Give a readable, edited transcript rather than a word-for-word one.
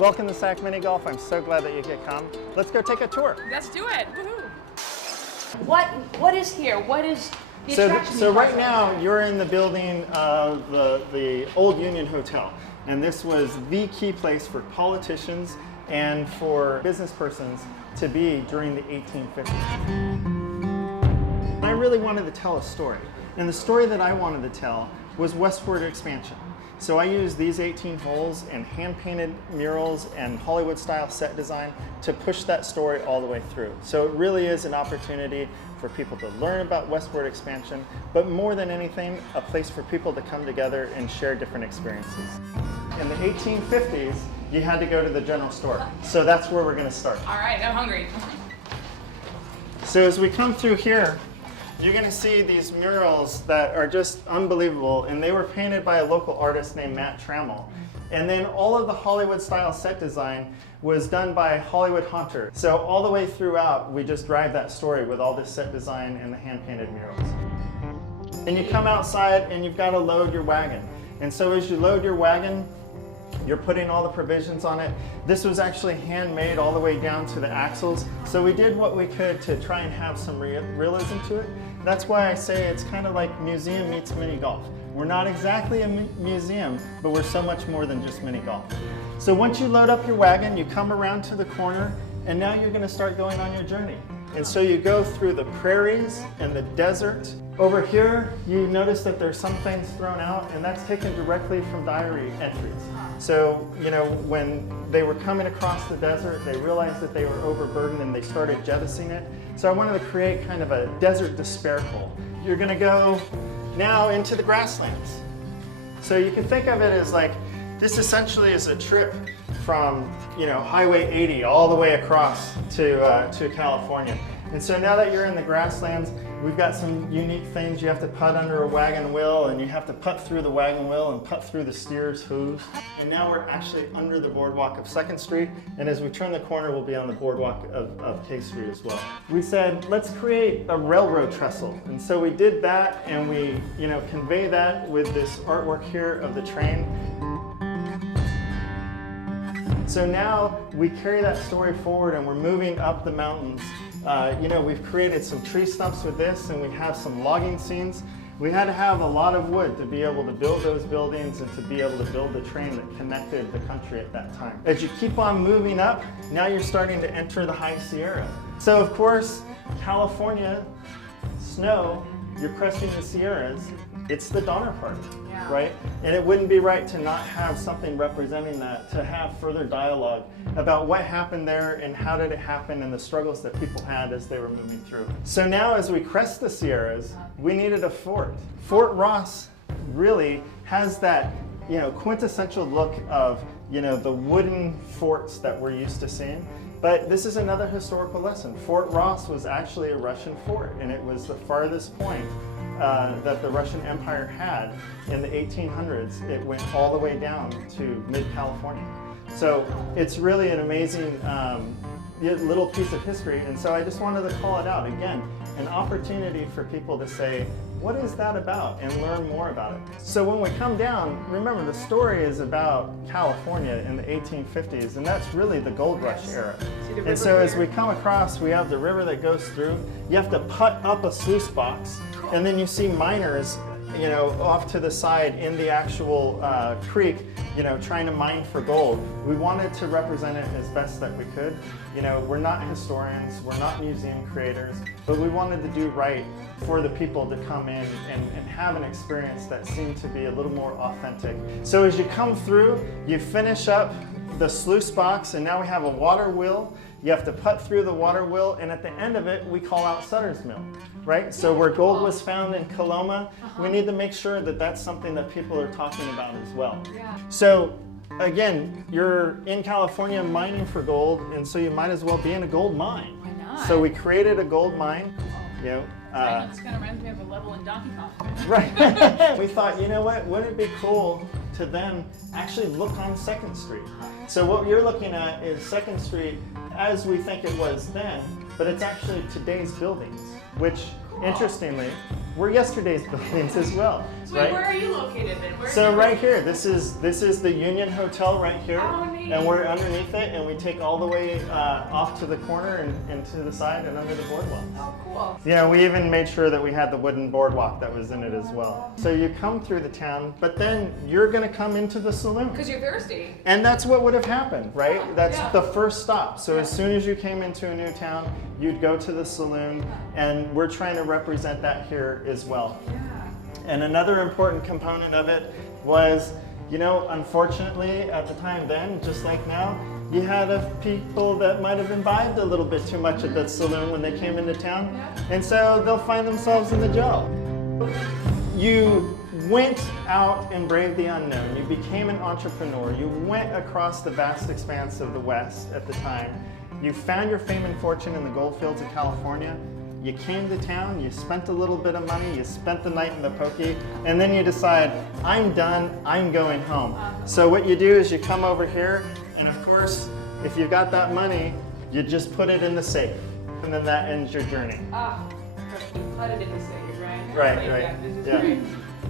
Welcome to Sacramento Golf. I'm so glad that you could come. Let's go take a tour. Let's do it. Woohoo. What is here? What is the attraction? So right now you're in the building of the old Union Hotel, and this was the key place for politicians and for business persons to be during the 1850s. I really wanted to tell a story, and the story that I wanted to tell was Westward Expansion. So I used these 18 holes and hand-painted murals and Hollywood-style set design to push that story all the way through. So it really is an opportunity for people to learn about Westward Expansion, but more than anything, a place for people to come together and share different experiences. In the 1850s, you had to go to the general store. So that's where we're gonna start. All right, I'm hungry. So as we come through here, you're going to see these murals that are just unbelievable, and they were painted by a local artist named Matt Trammell. And then all of the Hollywood-style set design was done by Hollywood Hunter. So all the way throughout, we just drive that story with all this set design and the hand-painted murals. And you come outside and you've got to load your wagon. And so as you load your wagon, you're putting all the provisions on it. This was actually handmade all the way down to the axles. So we did what we could to try and have some realism to it. That's why I say it's kind of like museum meets mini golf. We're not exactly a museum, but we're so much more than just mini golf. So once you load up your wagon, you come around to the corner, and now you're going to start going on your journey. And so you go through the prairies and the desert. Over here, you notice that there's some things thrown out, and that's taken directly from diary entries. So, you know, when they were coming across the desert, they realized that they were overburdened and they started jettisoning it. So I wanted to create kind of a desert despair hole. You're gonna go now into the grasslands. So you can think of it as like, this essentially is a trip from, you know, Highway 80 all the way across to California. And so now that you're in the grasslands, we've got some unique things. You have to putt under a wagon wheel, and you have to putt through the wagon wheel and putt through the steer's hooves. And now we're actually under the boardwalk of 2nd Street, and as we turn the corner, we'll be on the boardwalk of K Street as well. We said, let's create a railroad trestle. And so we did that, and we, you know, convey that with this artwork here of the train. So now we carry that story forward, and we're moving up the mountains. You know, we've created some tree stumps with this, and we have some logging scenes. We had to have a lot of wood to be able to build those buildings and to be able to build the train that connected the country at that time. As you keep on moving up, now you're starting to enter the High Sierra. So of course, California, snow, you're cresting the Sierras, it's the Donner Party, right? And it wouldn't be right to not have something representing that, to have further dialogue about what happened there and how did it happen and the struggles that people had as they were moving through. So now as we crest the Sierras, we needed a fort. Fort Ross really has that, you know, quintessential look of, you know, the wooden forts that we're used to seeing. But this is another historical lesson. Fort Ross was actually a Russian fort, and it was the farthest point that the Russian Empire had in the 1800s. It went all the way down to mid-California. So it's really an amazing little piece of history, and so I just wanted to call it out. Again, an opportunity for people to say, what is that about, and learn more about it. So when we come down, remember the story is about California in the 1850s, and that's really the gold rush era. And so as we come across, we have the river that goes through. You have to putt up a sluice box, and then you see miners, you know, off to the side in the actual creek, you know, trying to mine for gold. We wanted to represent it as best that we could. You know, we're not historians, we're not museum creators, but we wanted to do right for the people to come in and have an experience that seemed to be a little more authentic. So as you come through, you finish up the sluice box, and now we have a water wheel. You have to putt through the water wheel, and at the end of it, we call out Sutter's Mill, right? So where gold was found in Coloma, we need to make sure that that's something that people are talking about as well. So again, you're in California mining for gold, and so you might as well be in a gold mine. Why not? So we created a gold mine, you know. This kind of reminds me of a level in Donkey Kong. Right. We thought, you know what, wouldn't it be cool to then actually look on 2nd Street? So what you're looking at is 2nd Street as we think it was then, but it's actually today's buildings, which interestingly we're yesterday's buildings as well. Wait, right? where are you located then? So right here, this is the Union Hotel right here, Oh, neat. and we're underneath it, and we take all the way off to the corner and to the side and under the boardwalk. Oh, cool. Yeah, we even made sure that we had the wooden boardwalk that was in it as well. So you come through the town, but then you're gonna come into the saloon. Because you're thirsty. And that's what would have happened, right? That's yeah. the first stop. So as soon as you came into a new town, you'd go to the saloon, and we're trying to represent that here as well. Yeah. And another important component of it was, you know, unfortunately at the time then, just like now, you had people that might have imbibed a little bit too much at that saloon when they came into town, and so they'll find themselves in the jail. You went out and braved the unknown. You became an entrepreneur. You went across the vast expanse of the West at the time. You found your fame and fortune in the gold fields of California. You came to town, you spent a little bit of money, you spent the night in the pokey, and then you decide, I'm done, I'm going home. So what you do is you come over here, and of course, if you've got that money, you just put it in the safe, and then that ends your journey. Ah, you put it in the safe, right? Right, Like right. that. This is Yeah. great.